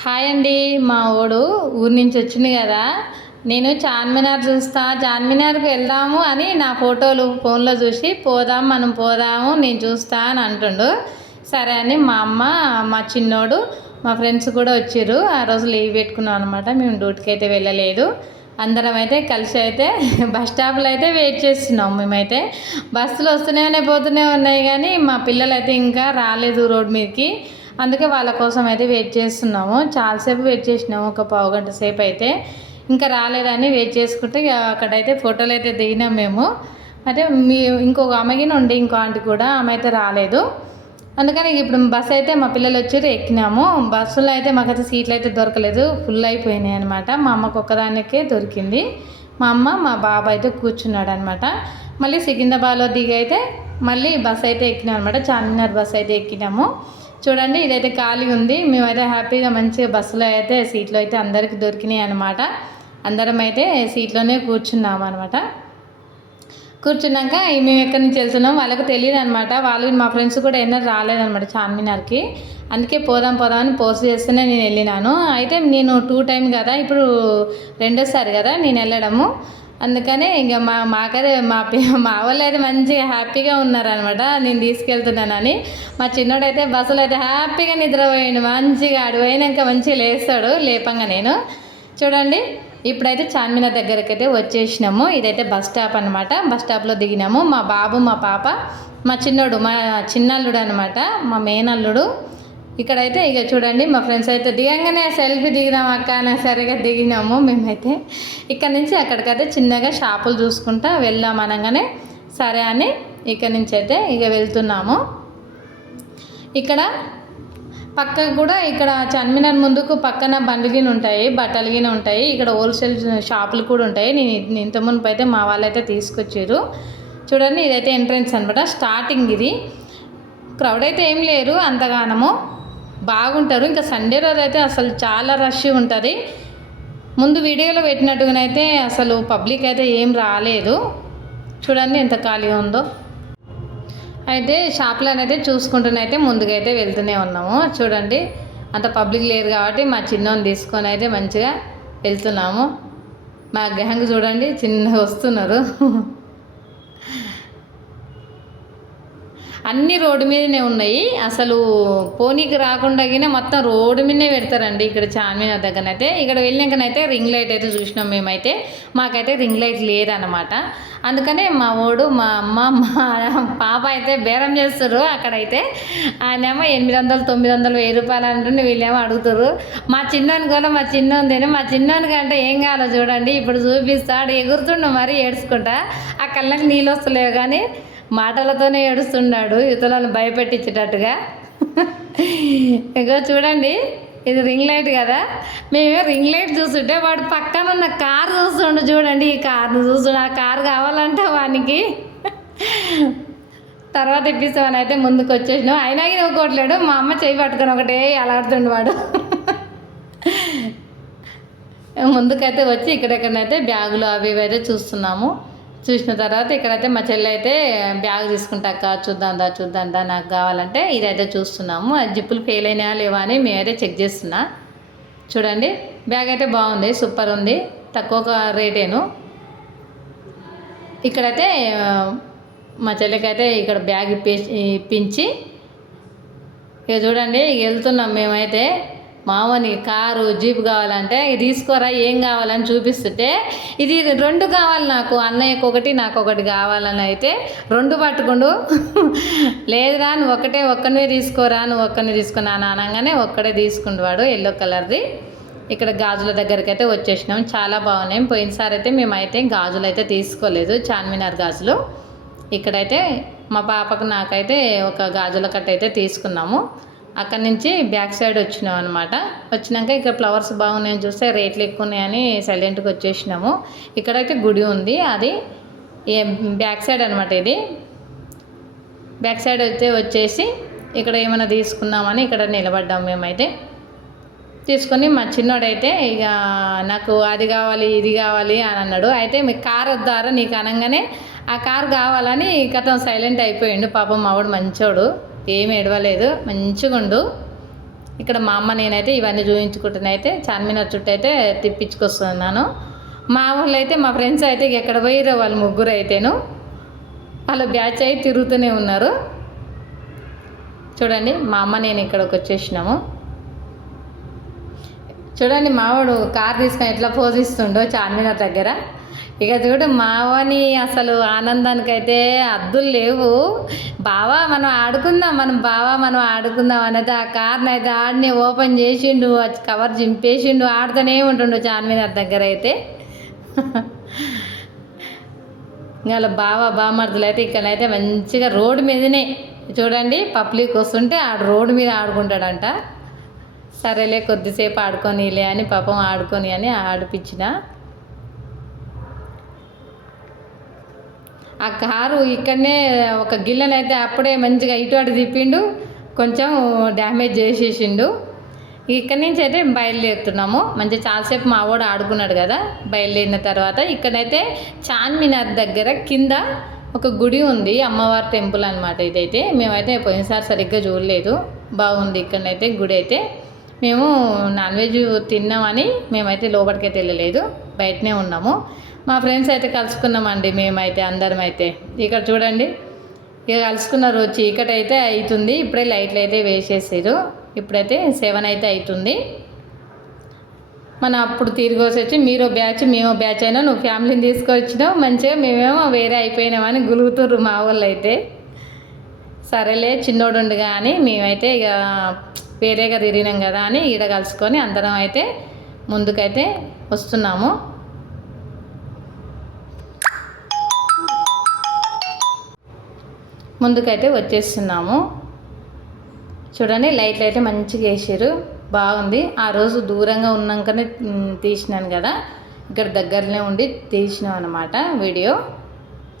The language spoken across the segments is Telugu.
హాయ్ అండి. మా ఓడు ఊరి నుంచి వచ్చింది కదా, నేను చార్మినార్ చూస్తా, చార్మినార్కి వెళ్దాము అని నా ఫోటోలు ఫోన్లో చూసి పోదాం మనం పోదాము నేను చూస్తా అని అంటుండు. సరే అని మా అమ్మ, మా చిన్నోడు, మా ఫ్రెండ్స్ కూడా వచ్చారు. ఆ రోజు లీవ్ పెట్టుకున్నాం అనమాట. మేము డ్యూటీకి అయితే వెళ్ళలేదు. అందరం అయితే కలిసి అయితే బస్ స్టాప్లో అయితే వెయిట్ చేస్తున్నాం. మేమైతే బస్సులు పోతూనే ఉన్నాయి కానీ మా పిల్లలు అయితే ఇంకా రాలేదు రోడ్ మీదకి. అందుకే వాళ్ళ కోసం అయితే వెయిట్ చేస్తున్నాము. చాలాసేపు వెయిట్ చేసినాము, ఒక పావు గంట సేపు అయితే. ఇంకా రాలేదని వెయిట్ చేసుకుంటే అక్కడైతే ఫోటోలు అయితే దిగినాం మేము. అయితే ఇంకొక ఆమెకి ఉండి ఇంకో ఆంటీ కూడా, ఆమె అయితే రాలేదు. అందుకని ఇప్పుడు బస్సు అయితే మా పిల్లలు వచ్చి ఎక్కినాము. బస్సులో అయితే మాకైతే సీట్లు అయితే దొరకలేదు, ఫుల్ అయిపోయినాయి అనమాట. మా అమ్మకు ఒక్కదానికే దొరికింది. మా అమ్మ మా బాబు అయితే కూర్చున్నాడు అనమాట. మళ్ళీ సికింద్రాబాద్లో దిగి అయితే మళ్ళీ బస్సు అయితే ఎక్కినాం అనమాట. చార్మినార్ బస్సు అయితే ఎక్కినాము. చూడండి, ఇదైతే ఖాళీ ఉంది. మేమైతే హ్యాపీగా మంచిగా బస్సులో అయితే సీట్లు అయితే అందరికీ దొరికినాయి అనమాట. అందరం అయితే సీట్లోనే కూర్చున్నాము అనమాట. కూర్చున్నాక మేము ఎక్కడి నుంచి వెళ్తున్నాం వాళ్ళకు తెలియదు అనమాట. వాళ్ళు మా ఫ్రెండ్స్ కూడా ఎన్నడూ రాలేదనమాట చార్మినార్కి. అందుకే పోదాం అని పోస్ట్ చేస్తేనే నేను వెళ్ళినాను. అయితే నేను 2 టైం కదా, ఇప్పుడు రెండోసారి కదా నేను వెళ్ళడము. అందుకనే ఇంకా మాకైతే మా వాళ్ళు అయితే మంచిగా హ్యాపీగా ఉన్నారనమాట నేను తీసుకెళ్తున్నానని. మా చిన్నోడైతే బస్సులో అయితే హ్యాపీగా నిద్రపోయాడు. మంచిగా అడిపోయినాక మంచిగా లేస్తాడు లేపంగా. నేను చూడండి, ఇప్పుడైతే చార్మినార్ దగ్గరికి అయితే వచ్చేసినాము. ఇదైతే బస్ స్టాప్ అనమాట. బస్ స్టాప్లో దిగినాము. మా బాబు, మా పాప, మా చిన్నోడు, మా చిన్నల్లుడు అనమాట, మా మేనల్లుడు. ఇక్కడైతే ఇక చూడండి, మా ఫ్రెండ్స్ అయితే దిగంగానే సెల్ఫీ దిగినాం అక్క అని సరిగా దిగినాము. మేమైతే ఇక్కడ నుంచి అక్కడికైతే చిన్నగా షాపులు చూసుకుంటా వెళ్దాం అనగానే సరే అని ఇక్కడ నుంచి అయితే ఇక వెళ్తున్నాము. ఇక్కడ పక్కకు కూడా ఇక్కడ చార్మినార్ ముందుకు పక్కన బండ్లు ఉంటాయి, బట్టలు గిన ఉంటాయి. ఇక్కడ హోల్సేల్ షాపులు కూడా ఉంటాయి. నేను ఇంత మునుపు అయితే మా వాళ్ళు అయితే తీసుకొచ్చారు. చూడండి, ఇదైతే ఎంట్రన్స్ అనమాట. స్టార్టింగ్ ఇది. క్రౌడ్ అయితే ఏం లేరు అంతగానము, బాగుంటారు. ఇంకా సండే రోజు అయితే అసలు చాలా రష్ ఉంటుంది. ముందు వీడియోలో పెట్టినట్టుగానైతే అసలు పబ్లిక్ అయితే ఏం రాలేదు. చూడండి ఎంత ఖాళీగా ఉందో. అయితే షాప్లోనైతే చూసుకుంటూనైతే ముందుగా అయితే వెళ్తూనే ఉన్నాము. చూడండి, అంత పబ్లిక్ లేరు కాబట్టి మా చిన్నోని తీసుకొని అయితే మంచిగా వెళ్తున్నాము. మా గ్యాంగ్ చూడండి చిన్నగా వస్తున్నారు. అన్నీ రోడ్డు మీదనే ఉన్నాయి. అసలు పోనీకి రాకుండా మొత్తం రోడ్డు మీదనే పెడతారండి ఇక్కడ చార్మినార్ దగ్గరనైతే. ఇక్కడ వెళ్ళినాకనైతే రింగ్ లైట్ అయితే చూసినాం మేమైతే. మాకైతే రింగ్ లైట్ లేదనమాట. అందుకనే మా ఓడు, మా అమ్మ, మా పాప అయితే బేరం చేస్తారు అక్కడైతే. ఆయనేమో 800, 900, 1000 రూపాయలు అంటుండే, వీళ్ళేమో అడుగుతారు. మా చిన్నోని కూడా, మా చిన్నోనికి అంటే ఏం కావాలో చూడండి, ఇప్పుడు చూపిస్తాడు. ఎగురుతుండు మరి ఏడ్చుకుంటా. ఆ కళ్ళకి నీళ్ళు వస్తలేవు కానీ మాటలతోనే ఏడుస్తున్నాడు, ఇతరులను భయపెట్టించేటట్టుగా. ఇక చూడండి, ఇది రింగ్ లైట్ కదా. మేమే రింగ్ లైట్ చూస్తుంటే వాడు పక్కన ఉన్న కారు చూస్తుండు. చూడండి, ఈ కార్ను చూస్తుండు. ఆ కారు కావాలంటే వానికి తర్వాత ఇప్పిస్తామని అయితే ముందుకు వచ్చేసినావు. అయినా నువ్వు కొట్టలేడు. మా అమ్మ చేయి పట్టుకొని ఒకటే అలాడుతుండు వాడు. ముందుకైతే వచ్చి ఇక్కడెక్కడనైతే బ్యాగులు అవి ఇవి అయితే చూస్తున్నాము. చూసిన తర్వాత ఇక్కడైతే మా చెల్లి అయితే బ్యాగ్ తీసుకుంటాక చూద్దాందా నాకు కావాలంటే ఇదైతే చూస్తున్నాము. అది జిప్పులు ఫెయిల్ అయినా లేవా అని మేమైతే చెక్ చేస్తున్నా. చూడండి, బ్యాగ్ అయితే బాగుంది, సూపర్ ఉంది, తక్కువ రేటేను. ఇక్కడైతే మా చెల్లికి అయితే ఇక్కడ బ్యాగ్ ఇప్పించి ఇక చూడండి వెళ్తున్నాం మేమైతే. మామూలు కారు జీప్ కావాలంటే తీసుకోరా ఏం కావాలని చూపిస్తుంటే, ఇది 2 కావాలి నాకు, అన్నయ్యకు ఒకటి నాకు ఒకటి కావాలని అయితే 2 పట్టుకుండు. లేదురా నువ్వు ఒక్కనే తీసుకోరా, నువ్వు ఒక్కనే తీసుకున్నాను అనగానే ఒక్కడే తీసుకుండు వాడు, ఎల్లో కలర్ది. ఇక్కడ గాజుల దగ్గరికి అయితే వచ్చేసినాం. చాలా బాగున్నాయి. పోయినసారి అయితే మేమైతే గాజులు అయితే తీసుకోలేదు, చార్మినార్ గాజులు. ఇక్కడైతే మా పాపకు నాకైతే ఒక గాజుల కట్ట అయితే తీసుకున్నాము. అక్కడి నుంచి బ్యాక్ సైడ్ వచ్చినాం అనమాట. వచ్చినాక ఇక్కడ ఫ్లవర్స్ బాగున్నాయని చూస్తే రేట్లు ఎక్కువ ఉన్నాయని సైలెంట్గా వచ్చేసినాము. ఇక్కడైతే గుడి ఉంది, అది బ్యాక్ సైడ్ అనమాట. ఇది బ్యాక్ సైడ్ అయితే వచ్చేసి ఇక్కడ ఏమైనా తీసుకుందామని ఇక్కడ నిలబడ్డాం మేమైతే. తీసుకొని మా చిన్నోడైతే ఇక నాకు అది కావాలి ఇది కావాలి అని అన్నాడు. అయితే మీకు కారు వద్దారా నీకు అనగానే ఆ కారు కావాలని కథం సైలెంట్ అయిపోయిండు. పాపం మావాడు మంచోడు, ఏమి ఎడవలేదు, మంచిగా ఉండు. ఇక్కడ మా అమ్మ నేనైతే ఇవన్నీ చూపించుకుంటున్నైతే చార్మినార్ చుట్టూ అయితే తిప్పించుకొస్తున్నాను. మా వాళ్ళు అయితే మా ఫ్రెండ్స్ అయితే ఎక్కడ పోయిరో వాళ్ళు ముగ్గురు అయితేను వాళ్ళ బ్యాచ్ అయితే తిరుగుతూనే ఉన్నారు. చూడండి మా అమ్మ నేను ఇక్కడికి వచ్చేసినాము. చూడండి మావాడు కార్ తీసుకొని ఎట్లా పోజిస్తుండో చార్మినార్ దగ్గర. ఇక చూడు మావని అసలు ఆనందానికైతే అద్దులు లేవు. బావా మనం ఆడుకుందాం మనం ఆడుకుందాం అనేది ఆ కార్ని అయితే ఆడిని ఓపెన్ చేసిండు, కవర్ చింపేసిండు, ఆడుతూనే ఉంటుండు చార్మినార్ దగ్గర అయితే. ఇంకా బామర్దులు అయితే ఇక్కడైతే మంచిగా రోడ్డు మీదనే చూడండి పబ్లిక్ వస్తుంటే ఆ రోడ్డు మీద ఆడుకుంటాడంట. సరేలే కొద్దిసేపు ఆడుకోనిలే అని పాపం ఆడుకొని అని ఆడిపించిన. ఆ కారు ఇక్కడనే ఒక గిల్లెనైతే అప్పుడే మంచిగా ఇటు అటు తిప్పిండు, కొంచెం డ్యామేజ్ చేసేసిండు. ఇక్కడి నుంచి అయితే బయలుదేరుతున్నాము. మంచిగా చాలాసేపు మా వాడు ఆడుకున్నాడు కదా. బయలుదేరిన తర్వాత ఇక్కడైతే చార్మినార్ దగ్గర కింద ఒక గుడి ఉంది, అమ్మవారి టెంపుల్ అనమాట. ఇదైతే మేమైతే పోయినసారి సరిగ్గా చూడలేదు, బాగుంది ఇక్కడైతే గుడి అయితే. మేము నాన్ వెజ్ తిన్నామని మేమైతే లోపలికైతే వెళ్ళలేదు, బయటనే ఉన్నాము. మా ఫ్రెండ్స్ అయితే కలుసుకున్నామండి మేమైతే అందరం అయితే. ఇక్కడ చూడండి ఇక కలుసుకున్న రోజు చీకటి అయితే అవుతుంది. ఇప్పుడే లైట్లు అయితే వేసేసారు. ఇప్పుడైతే 7 అయితే అవుతుంది. మనం అప్పుడు తిరిగి వచ్చి మీరు బ్యాచ్ మేము బ్యాచ్ అయినా నువ్వు ఫ్యామిలీని తీసుకొచ్చినావు మంచిగా, మేమేమో వేరే అయిపోయినామని గులుగుతుర్రు మా వాళ్ళు అయితే. సరేలే చిన్నోడు ఉండగా అని మేమైతే ఇక వేరేగా తిరిగినాం కదా అని ఈడ కలుసుకొని అందరం అయితే ముందుకైతే వస్తున్నాము. ముందుకైతే వచ్చేస్తున్నాము. చూడండి లైట్లు అయితే మంచిగా వేసారు, బాగుంది. ఆ రోజు దూరంగా ఉన్నాకనే తీసినాను కదా, ఇక్కడ దగ్గరనే ఉండి తీసినాం అనమాట వీడియో.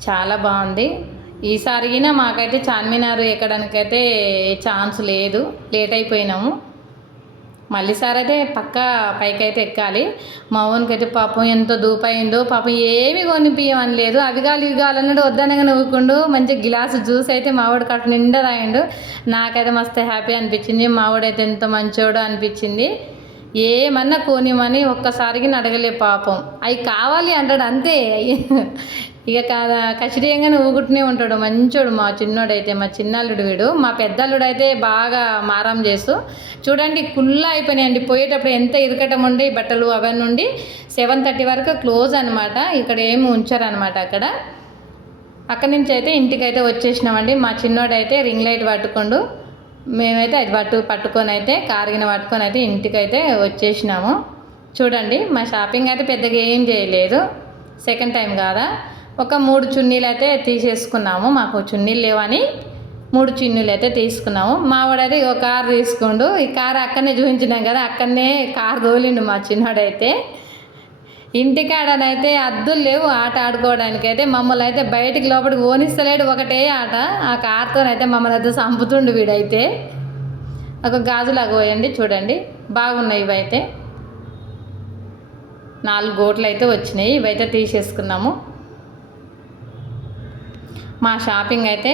చాలా బాగుంది. ఈసారిగినా మాకైతే చార్మినార్ ఎక్కడానికైతే ఛాన్స్ లేదు, లేట్ అయిపోయినాము. మళ్ళీసారి అయితే పక్కా పైకైతే ఎక్కాలి. మా ఓన్కైతే పాపం ఎంత దూపైందో, పాపం ఏమి కొనిపించమని లేదు. అవి కావాలన్నాడు, వద్దనగా నవ్వుకుండు. మంచి గ్లాసు జ్యూస్ అయితే మావాడు కట్ట నిండా తాగిండు. నాకైతే మస్తు హ్యాపీ అనిపించింది. మావాడైతే ఎంత మంచోడు అనిపించింది. ఏమన్నా కోనిమని ఒక్కసారికి అడగలే పాపం. అవి కావాలి అంటాడు అంతే. ఇక ఖచ్చితంగానే ఊగుతూనే ఉంటాడు, మంచోడు మా చిన్నోడైతే. మా చిన్నల్లుడు వీడు. మా పెద్దల్లుడు అయితే బాగా మారం చేస్తూ చూడండి కుల్లా అయిపోయినాయండి. పోయేటప్పుడు ఎంత ఇరకటం ఉండే బట్టలు అవన్నీ ఉండి 7:30 వరకు క్లోజ్ అనమాట. ఇక్కడ ఏమి ఉంచారనమాట. అక్కడి నుంచి అయితే ఇంటికైతే వచ్చేసినామండి. మా చిన్నోడైతే రింగ్ లైట్ పట్టుకోండు, మేమైతే అది పట్టుకొని అయితే కారిగిన పట్టుకొని అయితే ఇంటికైతే వచ్చేసినాము. చూడండి మా షాపింగ్ అయితే పెద్దగా ఏం చేయలేదు, సెకండ్ టైం కాదా. ఒక 3 చున్నీలు అయితే తీసేసుకున్నాము. మాకు చున్నీలు లేవని 3 చున్నీలు అయితే తీసుకున్నాము. మావాడైతే ఒక కారు తీసుకుండు. ఈ కారు అక్కడనే చూపించినాం కదా, అక్కడనే కారు తోలిండు మా చిన్నోడైతే. ఇంటికాడనైతే అద్దులు లేవు ఆట ఆడుకోవడానికి అయితే. మమ్మల్ని అయితే బయటికి లోపలికి ఓనిస్తలేడు, ఒకటే ఆట. ఆ కార్తోనైతే మమ్మల్ని అయితే చంపుతుండు వీడైతే. ఒక గాజులాగా పోయండి చూడండి, బాగున్నాయి ఇవైతే. 4 గోట్లు అయితే వచ్చినాయి, ఇవైతే తీసేసుకున్నాము. మా షాపింగ్ అయితే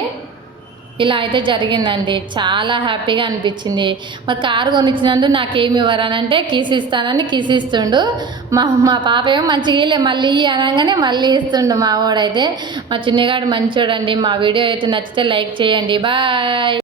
ఇలా అయితే జరిగిందండి. చాలా హ్యాపీగా అనిపించింది. మరి కారు కొనిచ్చినందుకు నాకేమి ఇవ్వరానంటే కీస్ ఇస్తానని కీస్ ఇస్తుండు. మా పాప ఏమో మంచిగా మళ్ళీ అనగానే మళ్ళీ ఇస్తుండు మా వాడైతే. మా చిన్నగాడు మంచోడండి. మా వీడియో అయితే నచ్చితే లైక్ చేయండి. బాయ్.